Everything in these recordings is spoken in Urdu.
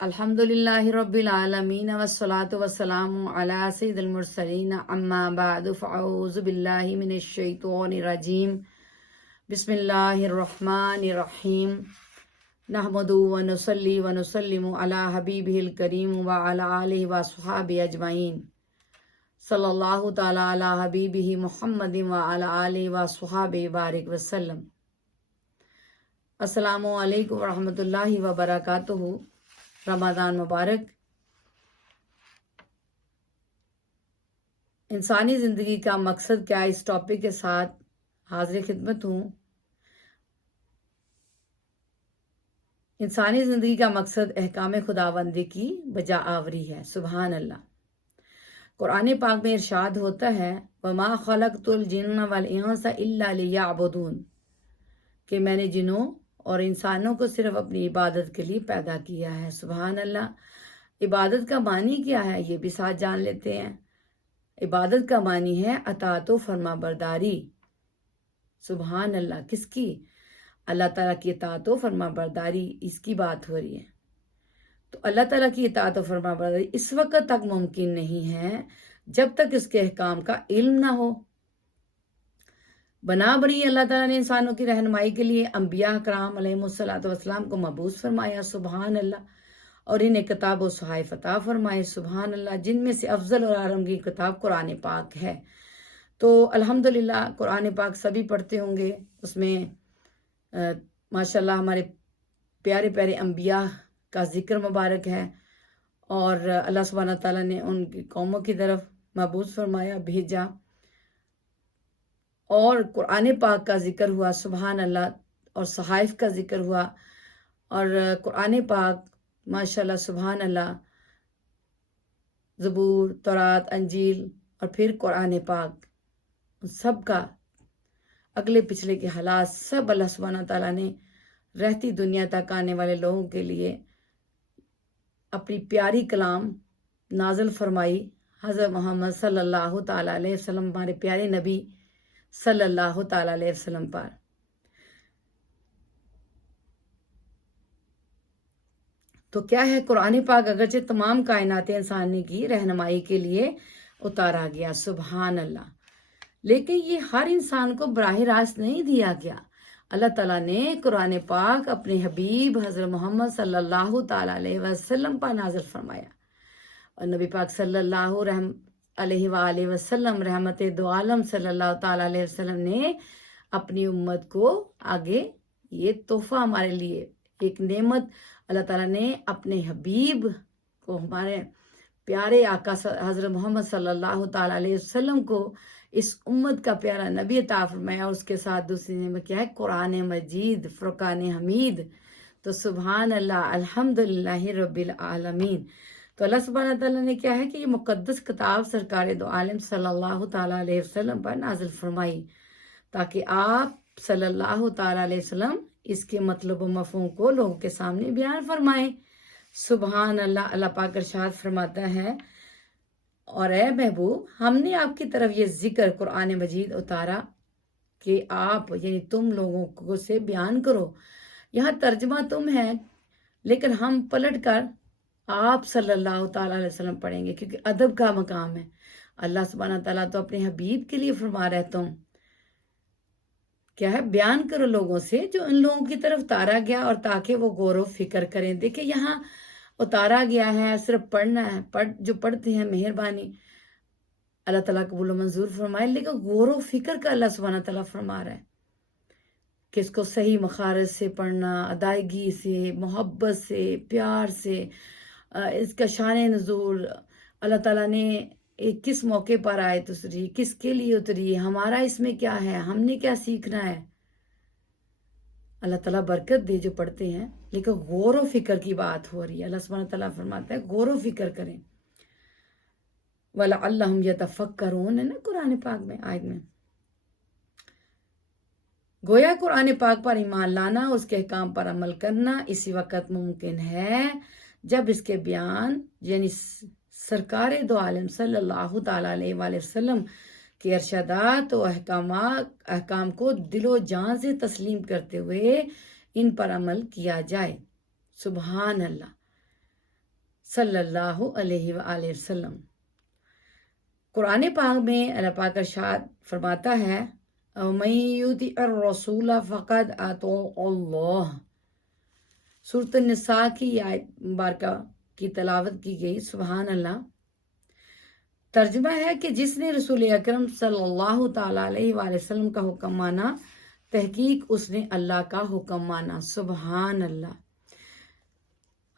الحمدللہ رب العالمین والصلاة والسلام علی سید المرسلین اما بعد فاعوذ باللہ من الشیطان الرجیم بسم اللہ الرحمن الرحیم نحمد ونصلی ونسلم علی حبیبہ الکریم وعلی آلہ وصحبہ اجمعین صلی اللہ تعالی علی حبیبہ محمد وعلی آلہ وصحبہ بارک وسلم۔ السلام علیکم ورحمۃ اللہ وبرکاتہ۔ رمضان مبارک۔ انسانی زندگی کا مقصد کیا، اس ٹاپک کے ساتھ حاضر خدمت ہوں۔ انسانی زندگی کا مقصد احکام خداوندی کی بجا آوری ہے۔ سبحان اللہ۔ قرآن پاک میں ارشاد ہوتا ہے وَمَا خَلَقْتُ الْجِنَّ وَالْإِنسَ إِلَّا لِيَعْبُدُونَ، کہ میں نے جنوں اور انسانوں کو صرف اپنی عبادت کے لیے پیدا کیا ہے۔ سبحان اللہ۔ عبادت کا معنی کیا ہے یہ بھی ساتھ جان لیتے ہیں۔ عبادت کا معنی ہے اطاعت و فرما برداری۔ سبحان اللہ۔ کس کی؟ اللہ تعالیٰ کی اطاعت و فرما برداری، اس کی بات ہو رہی ہے۔ تو اللہ تعالیٰ کی اطاعت و فرما برداری اس وقت تک ممکن نہیں ہے جب تک اس کے احکام کا علم نہ ہو۔ بنا بری اللہ تعالیٰ نے انسانوں کی رہنمائی کے لیے انبیاء کرام علیہ الصلوۃ والسلام کو مبعوث فرمایا۔ سبحان اللہ۔ اور انہیں کتاب و صحائف عطا فرمائے۔ سبحان اللہ۔ جن میں سے افضل اور عالمگیر کتاب قرآن پاک ہے۔ تو الحمدللہ قرآن پاک سبھی پڑھتے ہوں گے۔ اس میں ماشاءاللہ ہمارے پیارے پیارے انبیاء کا ذکر مبارک ہے، اور اللہ سبحانہ تعالیٰ نے ان کی قوموں کی طرف مبعوث فرمایا، بھیجا، اور قرآن پاک کا ذکر ہوا۔ سبحان اللہ۔ اور صحائف کا ذکر ہوا، اور قرآن پاک ماشاءاللہ سبحان اللہ، زبور، تورات، انجیل، اور پھر قرآن پاک، سب کا اگلے پچھلے کے حالات سب اللہ سبحانہ تعالیٰ نے رہتی دنیا تک آنے والے لوگوں کے لیے اپنی پیاری کلام نازل فرمائی۔ حضرت محمد صلی اللہ تعالیٰ علیہ وسلم، ہمارے پیارے نبی صلی اللہ تعالیٰ علیہ وسلم پر۔ تو کیا ہے، قرآن پاک اگرچہ تمام کائنات انسانی کی رہنمائی کے لیے اتارا گیا، سبحان اللہ، لیکن یہ ہر انسان کو براہ راست نہیں دیا گیا۔ اللہ تعالیٰ نے قرآن پاک اپنے حبیب حضرت محمد صلی اللہ تعالیٰ علیہ وسلم پر نازل فرمایا، اور نبی پاک صلی اللہ علیہ وآلہ وسلم رحمت دو عالم صلی اللہ تعالیٰ علیہ وسلم نے اپنی امت کو آگے یہ تحفہ ہمارے لیے ایک نعمت، اللہ تعالیٰ نے اپنے حبیب کو، ہمارے پیارے آقا حضرت محمد صلی اللہ تعالیٰ علیہ وسلم کو اس امت کا پیارا نبی عطا فرمایا، اور اس کے ساتھ دوسری نعمت کیا ہے؟ قرآن مجید، فرقان حمید۔ تو سبحان اللہ، الحمدللہ رب العالمین۔ تو اللہ سبحانہ تعالیٰ نے کیا ہے کہ یہ مقدس کتاب سرکار دو عالم صلی اللہ تعالیٰ علیہ وسلم پر نازل فرمائی، تاکہ آپ صلی اللہ تعالیٰ علیہ وسلم اس کے مطلب و مفہوم کو لوگوں کے سامنے بیان فرمائیں۔ سبحان اللہ۔ اللہ پاک ارشاد فرماتا ہے اور اے محبوب، ہم نے آپ کی طرف یہ ذکر قرآن مجید اتارا کہ آپ یعنی تم لوگوں کو سے بیان کرو۔ یہاں ترجمہ تم ہے، لیکن ہم پلٹ کر آپ صلی اللہ تعالیٰ علیہ وسلم پڑھیں گے، کیونکہ ادب کا مقام ہے۔ اللہ سبحانہ تعالیٰ تو اپنے حبیب کے لیے فرما رہے، تم کیا ہے، بیان کرو لوگوں سے جو ان لوگوں کی طرف اتارا گیا، اور تاکہ وہ غور و فکر کریں۔ دیکھیں یہاں اتارا گیا ہے، صرف پڑھنا ہے، جو پڑھتے ہیں مہربانی اللہ تعالیٰ قبول و منظور فرمائے، لیکن غور و فکر کا اللہ سبحانہ تعالیٰ فرما رہا ہے کہ اس کو صحیح مخارج سے پڑھنا، ادائیگی سے، محبت سے، پیار سے، اس کا شان نزول، اللہ تعالیٰ نے کس موقع پر آیت اتری، کس کے لیے اتری، ہمارا اس میں کیا ہے، ہم نے کیا سیکھنا ہے۔ اللہ تعالیٰ برکت دے جو پڑھتے ہیں، لیکن غور و فکر کی بات ہو رہی ہے۔ اللہ سبحانہ تعالیٰ فرماتا ہے غور و فکر کریں۔ وَلَعَلَّهُمْ يَتَفَكَّرُونَ ہے نا قرآن پاک میں، آیت میں۔ گویا قرآن پاک پر ایمان لانا، اس کے احکام پر عمل کرنا اسی وقت ممکن ہے جب اس کے بیان یعنی سرکار دو عالم صلی اللہ تعالیٰ علیہ وآلہ وسلم کے ارشادات و احکام کو دل و جان سے تسلیم کرتے ہوئے ان پر عمل کیا جائے۔ سبحان اللہ۔ صلی اللہ علیہ وآلہ وسلم۔ قرآن پاک میں اللہ پاک ارشاد فرماتا ہے وَمَن يُطِعِ الرَّسُولَ فَقَدْ أَطَاعَ اللَّهَ۔ سورۃ النساء کی یہ آیت مبارکہ کی تلاوت کی گئی، سبحان اللہ۔ ترجمہ ہے کہ جس نے رسول اکرم صلی اللہ تعالیٰ علیہ وآلہ وسلم کا حکم مانا، تحقیق اس نے اللہ کا حکم مانا، سبحان اللہ۔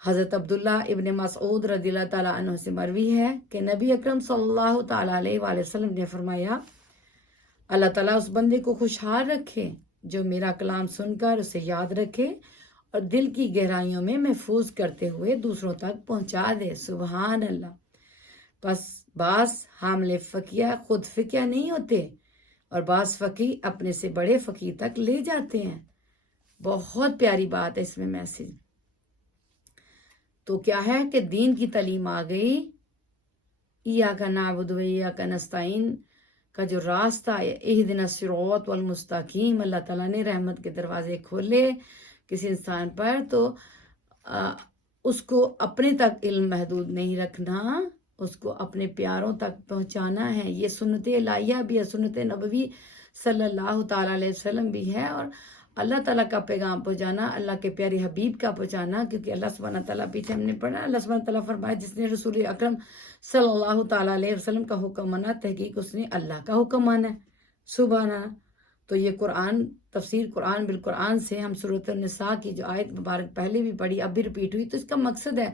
حضرت عبداللہ ابن مسعود رضی اللہ تعالیٰ عنہ سے مروی ہے کہ نبی اکرم صلی اللہ تعالیٰ علیہ وآلہ وسلم نے فرمایا اللہ تعالیٰ اس بندے کو خوشحال رکھے جو میرا کلام سن کر اسے یاد رکھے اور دل کی گہرائیوں میں محفوظ کرتے ہوئے دوسروں تک پہنچا دے، سبحان اللہ۔ بس بعض حامل فقیہ خود فقیہ نہیں ہوتے اور بعض فقی اپنے سے بڑے فقی تک لے جاتے ہیں۔ بہت پیاری بات ہے اس میں میسج۔ تو کیا ہے کہ دین کی تعلیم آ گئی، ایاک نعبد و ایاک نستعین کا جو راستہ ہے، اہدنا الصراط المستقیم، اللہ تعالیٰ نے رحمت کے دروازے کھولے کسی انسان پر تو اس کو اپنے تک علم محدود نہیں رکھنا، اس کو اپنے پیاروں تک پہنچانا ہے۔ یہ سنت الہیہ بھی ہے، سنت نبوی صلی اللہ تعالیٰ علیہ وسلم بھی ہے، اور اللہ تعالیٰ کا پیغام پہنچانا، اللہ کے پیارے حبیب کا پہنچانا، کیونکہ اللہ سبحانہ تعالیٰ پیچھے ہم نے پڑھا، اللہ سبحانہ تعالیٰ فرمایا جس نے رسول اکرم صلی اللہ تعالیٰ علیہ وسلم کا حکم مانا، تحقیق اس نے اللہ کا حکم مانا ہے، سبحان اللہ۔ تو یہ قرآن، تفسیر قرآن بالقرآن سے ہم سورۃ النساء کی جو آیت مبارک پہلے بھی پڑھی اب بھی ریپیٹ ہوئی، تو اس کا مقصد ہے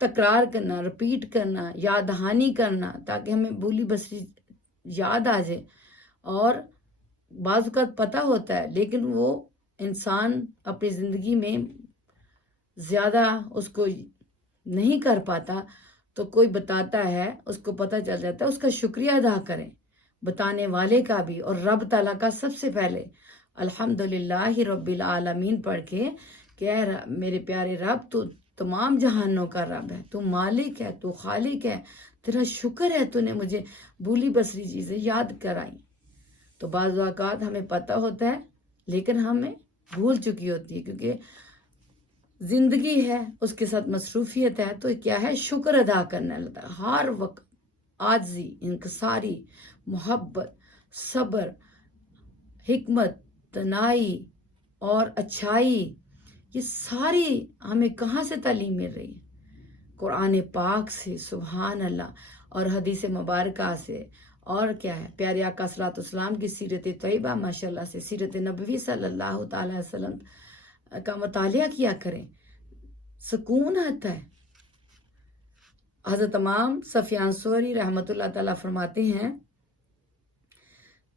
تکرار کرنا، رپیٹ کرنا، یاد دہانی کرنا، تاکہ ہمیں بولی بسری یاد آ جائے۔ اور بعض اوقات پتہ ہوتا ہے لیکن وہ انسان اپنی زندگی میں زیادہ اس کو نہیں کر پاتا، تو کوئی بتاتا ہے، اس کو پتہ چل جاتا ہے، اس کا شکریہ ادا کریں، بتانے والے کا بھی، اور رب تعالیٰ کا سب سے پہلے الحمدللہ رب العالمین پڑھ کے کہ اے میرے پیارے رب، تو تمام جہانوں کا رب ہے، تو مالک ہے، تو خالق ہے، تیرا شکر ہے تو نے مجھے بولی بسری چیزیں یاد کرائی۔ تو بعض اوقات ہمیں پتہ ہوتا ہے لیکن ہمیں بھول چکی ہوتی ہے، کیونکہ زندگی ہے، اس کے ساتھ مصروفیت ہے، تو کیا ہے شکر ادا کرنا اللہ تعالیٰ ہر وقت، عاجزی، انکساری، محبت، صبر، حکمت، تنائی اور اچھائی، یہ ساری ہمیں کہاں سے تعلیم مل رہی ہے؟ قرآن پاک سے، سبحان اللہ، اور حدیث مبارکہ سے، اور کیا ہے پیارے آقا صلی اللہ علیہ وسلم کی سیرت طیبہ ماشاءاللہ سے، سیرت نبوی صلی اللہ تعالی وسلم کا مطالعہ کیا کریں، سکون آتا ہے۔ حضرت امام سفیان ثوری رحمۃ اللہ تعالیٰ فرماتے ہیں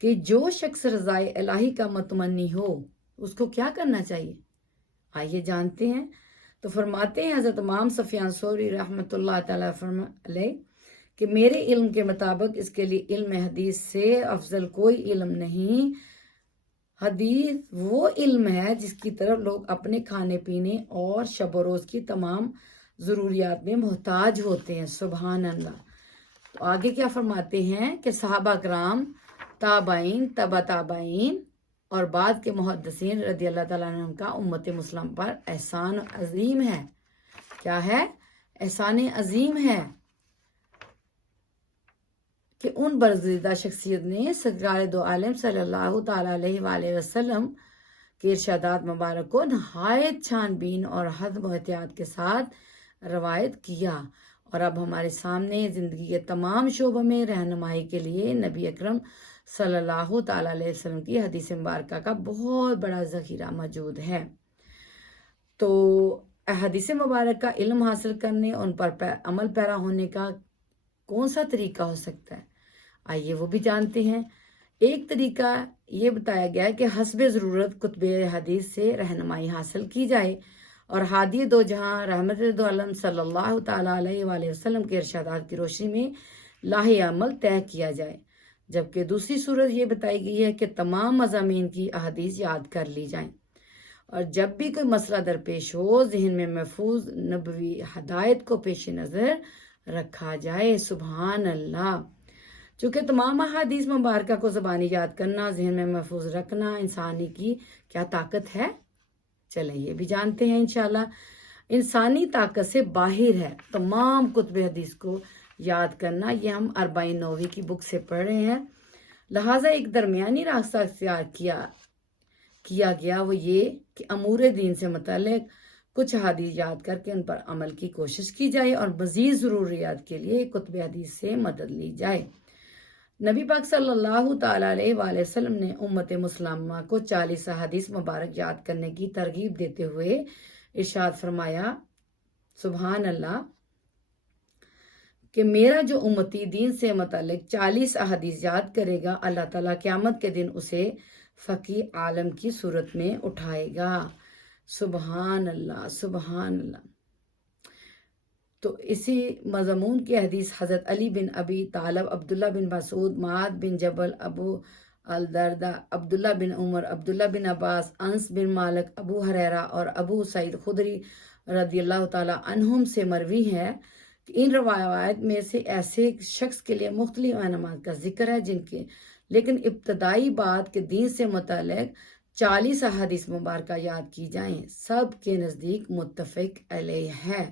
کہ جو شخص رضائے الہی کا متمنی ہو اس کو کیا کرنا چاہیے؟ آئیے جانتے ہیں۔ تو فرماتے ہیں حضرت امام سفیان ثوری رحمۃ اللہ تعالیٰ علیہ کہ میرے علم کے مطابق اس کے لیے علم حدیث سے افضل کوئی علم نہیں۔ حدیث وہ علم ہے جس کی طرف لوگ اپنے کھانے پینے اور شب و روز کی تمام ضروریات میں محتاج ہوتے ہیں، سبحان اللہ۔ تو آگے کیا فرماتے ہیں کہ صحابہ کرام، تابعین، تبع تابعین اور بعد کے محدثین رضی اللہ تعالیٰ عنہ کا امت مسلم پر احسان عظیم ہے۔ کیا ہے؟ احسان عظیم ہے کہ ان برگزیدہ شخصیت نے سرکار دو عالم صلی اللہ تعالیٰ علیہ وآلہ وسلم کے ارشادات مبارک کو نہایت چھان بین اور حزم و احتیاط کے ساتھ روایت کیا، اور اب ہمارے سامنے زندگی کے تمام شعبوں میں رہنمائی کے لیے نبی اکرم صلی اللہ تعالیٰ علیہ وسلم کی حدیث مبارکہ کا بہت بڑا ذخیرہ موجود ہے۔ تو حدیث مبارک کا علم حاصل کرنے، ان پر عمل پیرا ہونے کا کون سا طریقہ ہو سکتا ہے؟ آئیے وہ بھی جانتے ہیں۔ ایک طریقہ یہ بتایا گیا ہے کہ حسب ضرورت کتب حدیث سے رہنمائی حاصل کی جائے اور ہادی دو جہاں رحمت دو عالم صلی اللہ تعالیٰ علیہ وآلہ وسلم کے ارشادات کی روشنی میں لاہ عمل طے کیا جائے، جبکہ دوسری صورت یہ بتائی گئی ہے کہ تمام مضامین کی احادیث یاد کر لی جائیں، اور جب بھی کوئی مسئلہ درپیش ہو ذہن میں محفوظ نبوی ہدایت کو پیش نظر رکھا جائے، سبحان اللہ۔ چونکہ تمام احادیث مبارکہ کو زبانی یاد کرنا، ذہن میں محفوظ رکھنا انسانی کی کیا طاقت ہے، چلیں یہ بھی جانتے ہیں انشاءاللہ۔ انسانی طاقت سے باہر ہے تمام کتب حدیث کو یاد کرنا۔ یہ ہم 40 نووی کی بک سے پڑھ رہے ہیں۔ لہٰذا ایک درمیانی راستہ اختیار کیا گیا، وہ یہ کہ امور دین سے متعلق کچھ حدیث یاد کر کے ان پر عمل کی کوشش کی جائے اور مزید ضروریات کے لیے کتب حدیث سے مدد لی جائے۔ نبی پاک صلی اللہ تعالیٰ علیہ وآلہ وسلم نے امت مسلمہ کو 40 احادیث مبارک یاد کرنے کی ترغیب دیتے ہوئے ارشاد فرمایا، سبحان اللہ، کہ میرا جو امتی دین سے متعلق 40 احادیث یاد کرے گا، اللہ تعالیٰ قیامت کے دن اسے فقیہ عالم کی صورت میں اٹھائے گا۔ سبحان اللہ، سبحان اللہ۔ تو اسی مضمون کی حدیث حضرت علی بن ابی طالب، عبداللہ بن مسعود، معاذ بن جبل، ابو الدرداء، عبداللہ بن عمر، عبداللہ بن عباس، انس بن مالک، ابو ہریرہ اور ابو سعید خدری رضی اللہ تعالیٰ عنہم سے مروی ہے کہ ان روایات میں سے ایسے شخص کے لیے مختلف عنوان کا ذکر ہے جن کے لیکن ابتدائی بات کے دین سے متعلق 40 احادیث مبارکہ یاد کی جائیں، سب کے نزدیک متفق علیہ ہے۔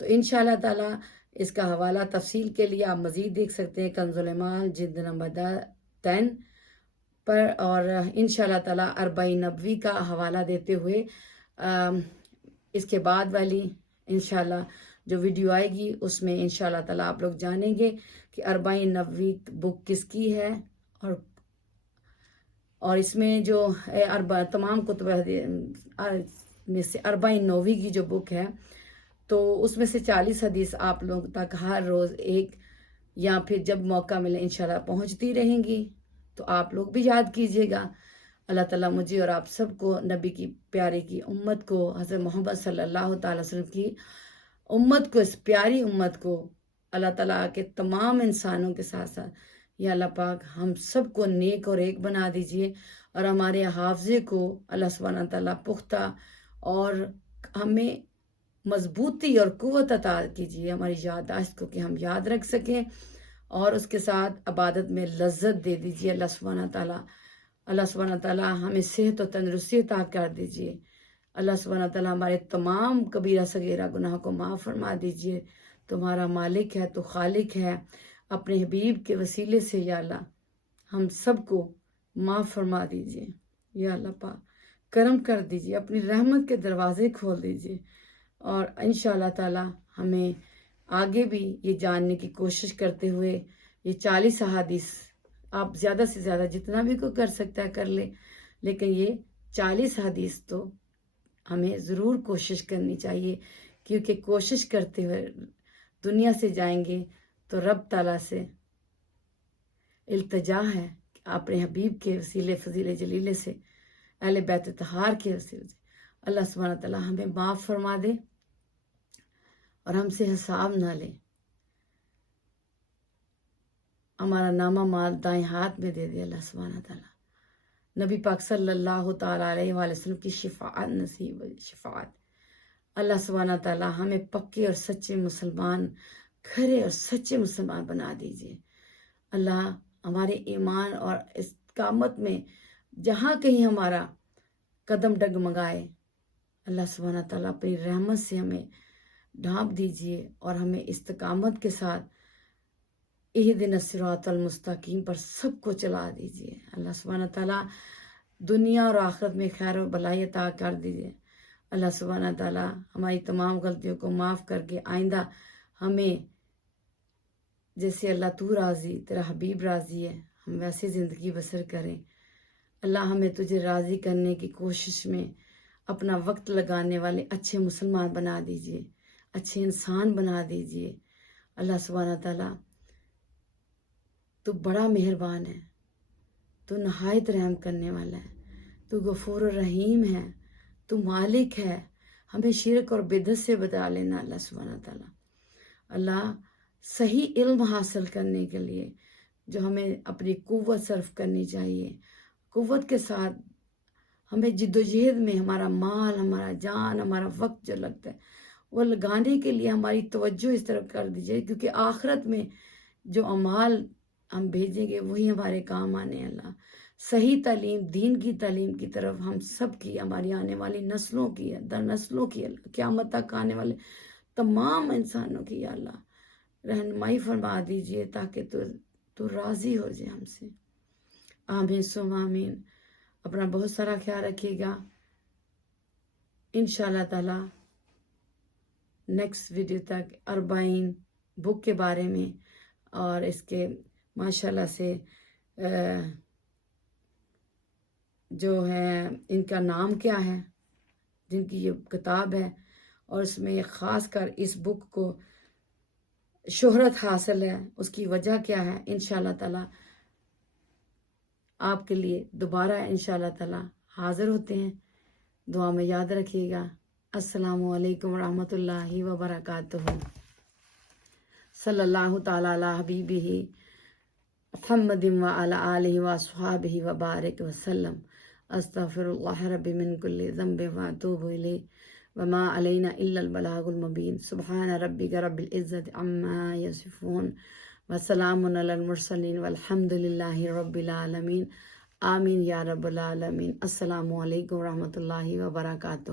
تو انشاءاللہ تعالیٰ اس کا حوالہ تفصیل کے لیے آپ مزید دیکھ سکتے ہیں کنز الایمان جلد نمبر 10 پر، اور انشاءاللہ تعالیٰ 40 نبوی کا حوالہ دیتے ہوئے اس کے بعد والی انشاءاللہ جو ویڈیو آئے گی اس میں انشاءاللہ تعالیٰ آپ لوگ جانیں گے کہ 40 نبوی بک کس کی ہے، اور اس میں جو تمام کتب میں سے 40 نووی کی جو بک ہے تو اس میں سے 40 حدیث آپ لوگ تک ہر روز ایک یا پھر جب موقع ملے انشاءاللہ پہنچتی رہیں گی، تو آپ لوگ بھی یاد کیجیے گا۔ اللہ تعالیٰ مجھے اور آپ سب کو، نبی کی پیارے کی امت کو، حضرت محمد صلی اللہ تعالیٰ وسلم کی امت کو، اس پیاری امت کو اللہ تعالیٰ کے تمام انسانوں کے ساتھ ساتھ یا اللہ پاک ہم سب کو نیک اور ایک بنا دیجئے، اور ہمارے حافظے کو اللہ سبحانہ تعالیٰ پختہ اور ہمیں مضبوطی اور قوت عطا کیجیے، ہماری یادداشت کو کہ ہم یاد رکھ سکیں، اور اس کے ساتھ عبادت میں لذت دے دیجیے اللہ سبحانہ تعالیٰ ہمیں صحت و تندرستی عطا کر دیجیے۔ اللہ سبحانہ تعالیٰ ہمارے تمام کبیرہ صغیرہ گناہوں کو معاف فرما دیجیے۔ تمہارا مالک ہے تو خالق ہے، اپنے حبیب کے وسیلے سے یا اللہ ہم سب کو معاف فرما دیجیے، یا اللہ پاک کرم کر دیجیے، اپنی رحمت کے دروازے کھول دیجیے، اور انشاءاللہ تعالیٰ ہمیں آگے بھی یہ جاننے کی کوشش کرتے ہوئے یہ 40 احادیث آپ زیادہ سے زیادہ جتنا بھی کوئی کر سکتا ہے کر لے، لیکن یہ 40 حدیث تو ہمیں ضرور کوشش کرنی چاہیے، کیونکہ کوشش کرتے ہوئے دنیا سے جائیں گے تو رب تعالیٰ سے التجا ہے کہ اپنے حبیب کے وسیلے فضیل جلیلے سے، اہل بیت طہار کے وسیلے سے اللہ سبحانہ تعالیٰ ہمیں معاف فرما دے اور ہم سے حساب نہ لے، ہمارا نامہ مال دائیں ہاتھ میں دے دے اللہ سبحانہ تعالیٰ، نبی پاک صلی اللہ تعالیٰ علیہ وآلہ وسلم کی شفاعت نصیب شفاعت۔ اللہ سبحانہ تعالیٰ ہمیں پکے اور سچے مسلمان، کھرے اور سچے مسلمان بنا دیجیے۔ اللہ ہمارے ایمان اور استقامت میں جہاں کہیں ہمارا قدم ڈگمگائے، اللہ سبحانہ تعالیٰ اپنی رحمت سے ہمیں ڈھانپ دیجیے اور ہمیں استقامت کے ساتھ اہدنا الصراط المستقیم پر سب کو چلا دیجیے۔ اللہ سبحانہ تعالیٰ دنیا اور آخرت میں خیر و بلائی عطا کر دیجیے۔ اللہ سبحانہ تعالیٰ ہماری تمام غلطیوں کو معاف کر کے آئندہ ہمیں جیسے اللہ تو راضی، تیرا حبیب راضی ہے، ہم ویسے زندگی بسر کریں۔ اللہ ہمیں تجھے راضی کرنے کی کوشش میں اپنا وقت لگانے والے اچھے مسلمان بنا دیجیے، اچھے انسان بنا دیجیے۔ اللہ سبحانہ تعالیٰ تو بڑا مہربان ہے، تو نہایت رحم کرنے والا ہے، تو غفور الرحیم ہے، تو مالک ہے، ہمیں شرک اور بدعت سے بچا لینا اللہ سبحانہ تعالیٰ۔ اللہ صحیح علم حاصل کرنے کے لیے جو ہمیں اپنی قوت صرف کرنی چاہیے، قوت کے ساتھ ہمیں جد و جہد میں ہمارا مال، ہمارا جان، ہمارا وقت جو لگتا ہے وہ لگانے کے لیے ہماری توجہ اس طرف کر دیجیے، کیونکہ آخرت میں جو اعمال ہم بھیجیں گے وہی ہمارے کام آنے اللہ۔ صحیح تعلیم، دین کی تعلیم کی طرف ہم سب کی، ہماری آنے والی نسلوں کی، در نسلوں کی، اللہ قیامت تک آنے والے تمام انسانوں کی یا اللہ رہنمائی فرما دیجئے، تاکہ تو راضی ہو جائے ہم سے۔ آمین ثم آمین۔ اپنا بہت سارا خیال رکھیے گا۔ انشاءاللہ تعالی نیکسٹ ویڈیو تک اربعین بک کے بارے میں، اور اس کے ماشاءاللہ سے جو ہے ان کا نام کیا ہے، جن کی یہ کتاب ہے، اور اس میں خاص کر اس بک کو شہرت حاصل ہے، اس کی وجہ کیا ہے، انشاءاللہ تعالی آپ کے لیے دوبارہ انشاءاللہ تعالی حاضر ہوتے ہیں۔ دعا میں یاد رکھیے گا۔ السلام علیکم ورحمۃ اللہ وبرکاتہ۔ صلی اللہ تعالی علی حبیبہ محمد وعلی آلہ وصحبہ وبارک وسلم۔ استغفر اللہ ربی من کل ذنب واتوب الیہ وما علینا الا البلاغ المبین۔ سبحان ربک رب العزت عما یصفون وسلام علی المرسلین والحمد للہ رب العالمین۔ آمین یا رب العالمین۔ السلام علیکم ورحمۃ اللہ وبرکاتہ۔